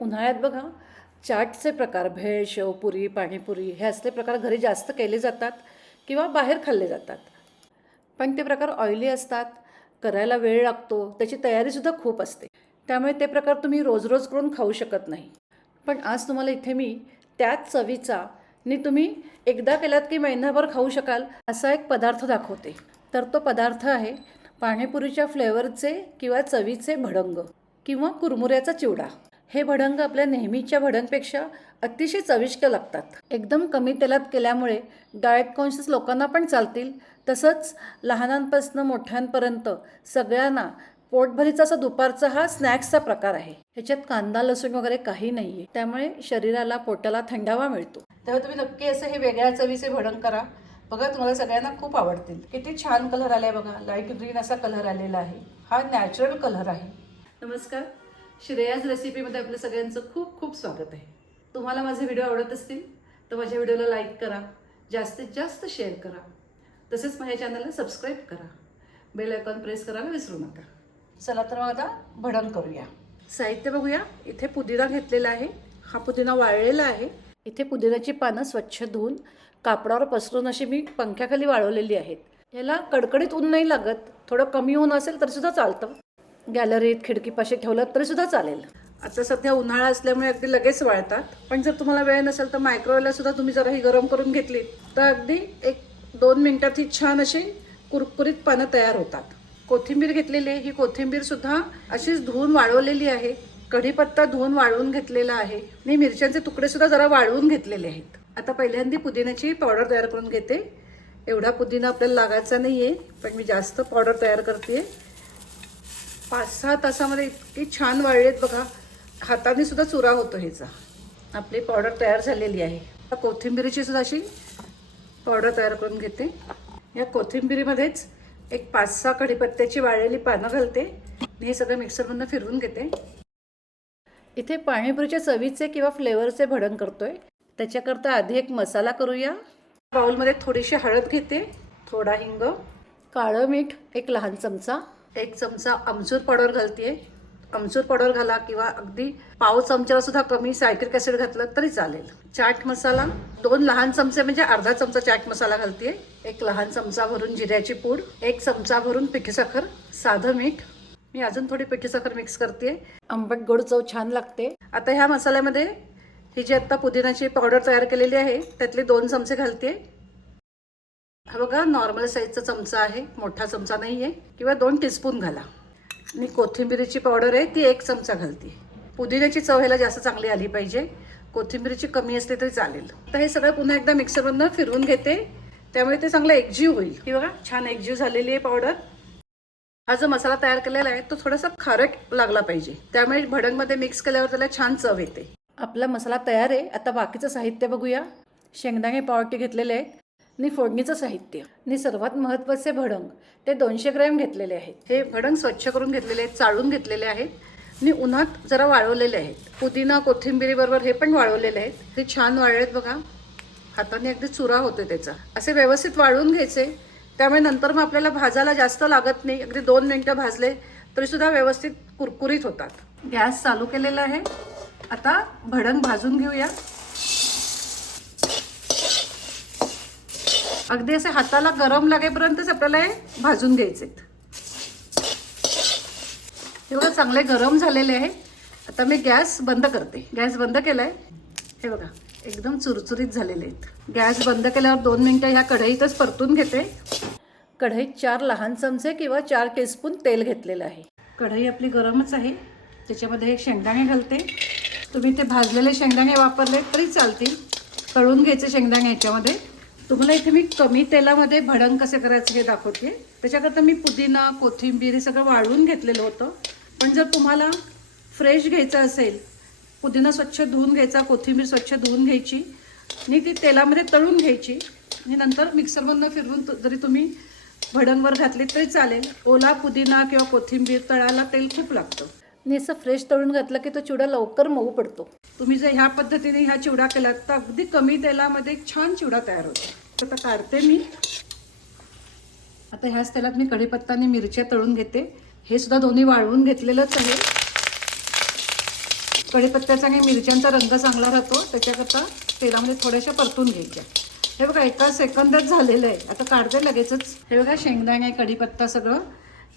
उन्हाळ्यात बघा चाटचे प्रकार भेळ, शेवपुरी, पाणीपुरी हे असले प्रकार घरी जास्त केले जातात किंवा बाहेर खाल्ले जातात. पण ते प्रकार ऑइली असतात, करायला वेळ लागतो, त्याची तयारीसुद्धा खूप असते. त्यामुळे ते प्रकार तुम्ही रोज रोज करून खाऊ शकत नाही. पण आज तुम्हाला इथे मी त्याच चवीचा आणि तुम्ही एकदा केलात की महिनाभर खाऊ शकाल असा एक पदार्थ दाखवते. तर तो पदार्थ आहे पाणीपुरीच्या फ्लेवरचे किंवा चवीचे भडंग किंवा कुरमुऱ्याचा चिवडा. हे भडंग आपल्या नेहमीच्या भडंगपेक्षा अतिशय चविष्ट लागतात. एकदम कमी तेलात केल्यामुळे डाएट कॉन्शियस लोकांना पण चालतील, तसंच लहानांपासून मोठ्यांपर्यंत सगळ्यांना पोटभरीचा असा दुपारचा हा स्नॅक्सचा प्रकार आहे. ह्याच्यात कांदा लसूण वगैरे काही नाही आहे, त्यामुळे शरीराला पोटाला थंडावा मिळतो. तेव्हा तुम्ही नक्की असं हे वेगळ्या चवीचे भडंग करा बघा, तुम्हाला सगळ्यांना खूप आवडतील. किती छान कलर आलाय बघा, लाईट ग्रीन असा कलर आलेला आहे. हा नॅचरल कलर आहे. नमस्कार, श्रेयाज रेसिपीमध्ये आपलं सगळ्यांचं खूप खूप स्वागत आहे. तुम्हाला माझे व्हिडिओ आवडत असतील तर माझ्या व्हिडिओला लाईक करा, जास्तीत जास्त शेअर करा, तसेच माझ्या चॅनलला सबस्क्राईब करा, बेल आयकॉन प्रेस करायला विसरू नका. चला तर मग आता भडंग करूया. साहित्य बघूया. इथे पुदिना घेतलेला आहे. हा पुदिना वाळलेला आहे. इथे पुदिन्याची पानं स्वच्छ धुवून कापडावर पसरून अशी मी पंख्याखाली वाळवलेली आहेत. याला कडकडीत ऊन नाही लागत, थोडं कमी ऊन असेल तरी सुद्धा चालतं. गॅलरीत खिडकीपाशी ठेवलं तरी सुद्धा चालेल. आता सध्या उन्हाळा असल्यामुळे अगदी लगेच वाळतात, पण जर तुम्हाला वेळ नसेल तर मायक्रोवेव्हला सुद्धा तुम्ही जरा ही गरम करून घेतली तर अगदी 1-2 मिनिटात ही छान अशी कुरकुरीत पानं तयार होतात. कोथिंबीर घेतलेली आहे. ही कोथिंबीर सुद्धा अशीच धुवून वाळवलेली आहे. कढीपत्ता धुवून वाळवून घेतलेला आहे आणि मिरच्यांचे तुकडे सुद्धा जरा वाळवून घेतलेले आहेत. आता पहिल्यांदा पुदिन्याची पावडर तयार करून घेते. एवढा पुदिना आपल्याला लागायचा नाहीये, पण मी जास्त पावडर तयार करते. 5-6 तासामध्ये इतकी छान वाळलेत बघा, हाताने सुद्धा चुरा होतो ह्याचा. आपली पावडर तयार झालेली आहे. कोथिंबीरीची सुद्धा अशी पावडर तयार करून घेते. या कोथिंबीरीमध्येच एक 5-6 कढीपत्त्याची वाळलेली पानं घालते. हे सगळं मिक्सरमधून फिरवून घेते. इथे पाणीपुरीच्या चवीचे किंवा फ्लेवरचे भडंग करतोय. त्याच्याकरता आधी एक मसाला करूया. बाउलमध्ये थोडीशी हळद घेते, थोडा हिंग, काळं मीठ 1 लहान चमचा, 1 चमचा आमचूर पावडर घालते. आमचूर पावडर घाला किंवा अगदी पाव चमच्याला सुद्धा कमी सायट्रिक ॲसिड घातलं तरी चालेल. चाट मसाला 2 लहान चमचे म्हणजे अर्धा चमचा चाट मसाला घालते. 1 लहान चमचा भरून जिऱ्याची पूड, 1 चमचा भरून पिठी साखर, साधं मीठ. मी अजून थोडी पिठी साखर मिक्स करते. आंबट गोड चव छान लागते. आता ह्या मसाल्यामध्ये ही जी आता पुदिनाची पावडर तयार केलेली आहे त्यातले 2 चमचे घालते. हा बघा नॉर्मल साईजचा चमचा आहे, मोठा चमचा नाही आहे. किंवा 2 टीस्पून घाला. आणि कोथिंबीरीची पावडर आहे ती 1 चमचा घालते. पुदिन्याची चव ह्याला जास्त चांगली आली पाहिजे, कोथिंबीरीची कमी असली तरी चालेल. तर हे सगळं पुन्हा एकदा मिक्सरमधून फिरवून घेते, त्यामुळे ते चांगलं एकजीव होईल. ही बघा छान एकजीव झालेली आहे पावडर. हा जो मसाला तयार केलेला आहे तो थोडासा खारट लागला पाहिजे, त्यामुळे भडंगमध्ये मिक्स केल्यावर त्याला छान चव येते. आपला मसाला तयार आहे. आता बाकीचं साहित्य बघूया. शेंगदाणे पावटी घेतलेले आहेत आणि फोडणीचं साहित्य आणि सर्वात महत्त्वाचे भडंग ते 200 ग्रॅम घेतलेले आहेत. हे भडंग स्वच्छ करून घेतलेले आहेत, चाळून घेतलेले आहेत आणि उन्हात जरा वाळवलेले आहेत. पुदिना कोथिंबीरी बरोबर हे पण वाळवलेले आहेत. हे छान वाळलेत बघा, हाताने अगदी चुरा होतो त्याचा. असे व्यवस्थित वाळवून घ्यायचे, त्यामुळे नंतर मग आपल्याला भाजायला जास्त लागत नाही. अगदी 2 मिनिटं भाजले तरी सुद्धा व्यवस्थित कुरकुरीत होतात. गॅस चालू केलेला आहे. आता भडंग भाजून घेऊया. अगदी असे हाताला गरम लागेपर्यंतच आपल्याला हे भाजून घ्यायचे. हे बघा चांगले गरम झालेले आहे. आता मी गॅस बंद करते. गॅस बंद केलाय. हे बघा एकदम चुरचुरीत झालेले आहेत. गॅस बंद केल्यावर 2 मिनिटं ह्या कढईतच परतून घेते. कढईत 4 लहान चमचे किंवा 4 टीस्पून तेल घेतलेलं आहे. कढई आपली गरमच आहे. त्याच्यामध्ये एक शेंगदाणे घालते. तुम्ही ते भाजलेले शेंगदाणे वापरले तरी चालतील. तळून घ्यायचे शेंगदाणे ह्याच्यामध्ये. तुम्हाला इथे मी कमी तेलामध्ये भडंग कसे करायचं हे दाखवते. त्याच्याकरता मी पुदिना कोथिंबीर हे सगळं वाळवून घेतलेलं होतं. पण जर तुम्हाला फ्रेश घ्यायचं असेल, पुदिना स्वच्छ धुवून घ्यायचा, कोथिंबीर स्वच्छ धुवून घ्यायची आणि ती तेलामध्ये तळून घ्यायची आणि नंतर मिक्सरमधून फिरवून जरी तुम्ही भडंगवर घातली तरी चालेल. ओला पुदिना किंवा कोथिंबीर तळायला तेल खूप लागतं आणि असं फ्रेश तळून घातलं की तो चिवडा लवकर मऊ पडतो. तुम्ही जर ह्या पद्धतीने ह्या चिवडा केलात तर अगदी कमी तेलामध्ये छान चिवडा तयार होतो. आता काढते मी. आता ह्याच तेलात मी कढीपत्ता आणि मिरच्या तळून घेते. हे सुद्धा दोन्ही वाळवून घेतलेलंच आहे. कढीपत्त्याचा आणि मिरच्यांचा रंग चांगला राहतो, त्याच्याकरता तेलामध्ये थोड्याशा परतून घ्यायच्या. हे बघा एका सेकंदात झालेलं आहे. आता काढते लगेचच. हे बघा शेंगदाणे कढीपत्ता सगळं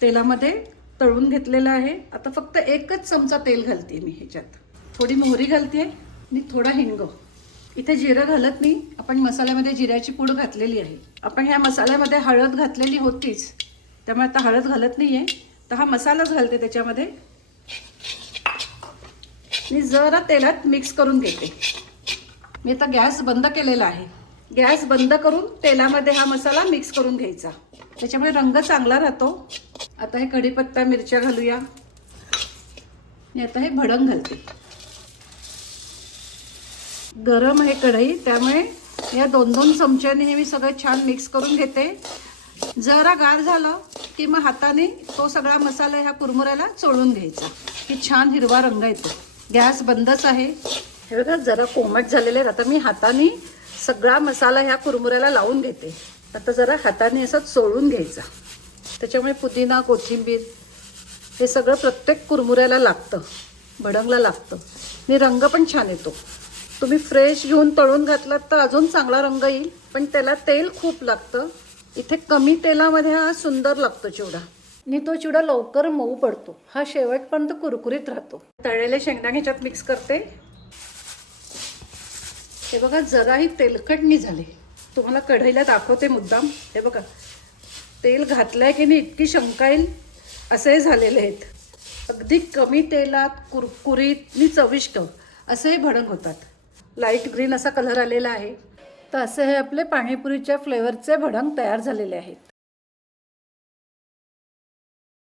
तेलामध्ये तळून घेतलेलं आहे. आता फक्त एकच चमचा तेल घालते मी ह्याच्यात. थोडी मोहरी घालते आणि थोडा हिंग. इथे जिरं घालत नाही, आपण मसाल्यामध्ये जिऱ्याची पूड घातलेली आहे. आपण ह्या मसाल्यामध्ये हळद घातलेली होतीच, त्यामुळे आता हळद घालत नाही आहे. तर हा मसालाच घालते त्याच्यामध्ये मी जरा तेलात मिक्स करून घेते. मी आता गॅस बंद केलेला आहे. गॅस बंद करून तेलामध्ये हा मसाला मिक्स करून घ्यायचा, त्याच्यामुळे रंग चांगला राहतो. आता हे कढीपत्ता मिरच्या घालूया. मी आता हे भडंग घालते. गरम आहे कढई, त्यामुळे या 2-2 चमच्याने हे मी सगळं छान मिक्स करून घेते. जरा गार झालं की मग हाताने तो सगळा मसाला ह्या कुरमुऱ्याला चोळून घ्यायचा की छान हिरवा रंग येतो. गॅस बंदच आहे. हे बघा जरा कोमट झालेले आहेत. आता मी हाताने सगळा मसाला ह्या कुरमुऱ्याला लावून घेते. आता जरा हाताने असं चोळून घ्यायचा, त्याच्यामुळे पुदिना कोथिंबीर हे सगळं प्रत्येक कुरमुऱ्याला लागतं, भडंगला लागतं आणि रंग पण छान येतो. तुम्ही फ्रेश घेऊन तळून घातलात तर अजून चांगला रंग येईल, पण त्याला तेल खूप लागतं. इथे कमी तेलामध्ये हा सुंदर लागतो चिवडा आणि तो चिवडा लवकर मऊ पडतो. हा शेवटपर्यंत कुरकुरीत राहतो. तळलेले शेंगदाणे ह्याच्यात मिक्स करते. हे बघा जराही तेलकट नाही झाले. तुम्हाला कढईला दाखवते मुद्दाम. हे बघा तेल घातलंय की नाही इतकी शंका येईल असे झालेले आहेत. अगदी कमी तेलात कुरकुरीत आणि चविष्ट असे भडंग होतात. लाईट ग्रीन असा कलर आलेला आहे. तर असे हे आपले पाणीपुरीच्या फ्लेवरचे भडंग तयार झालेले आहेत.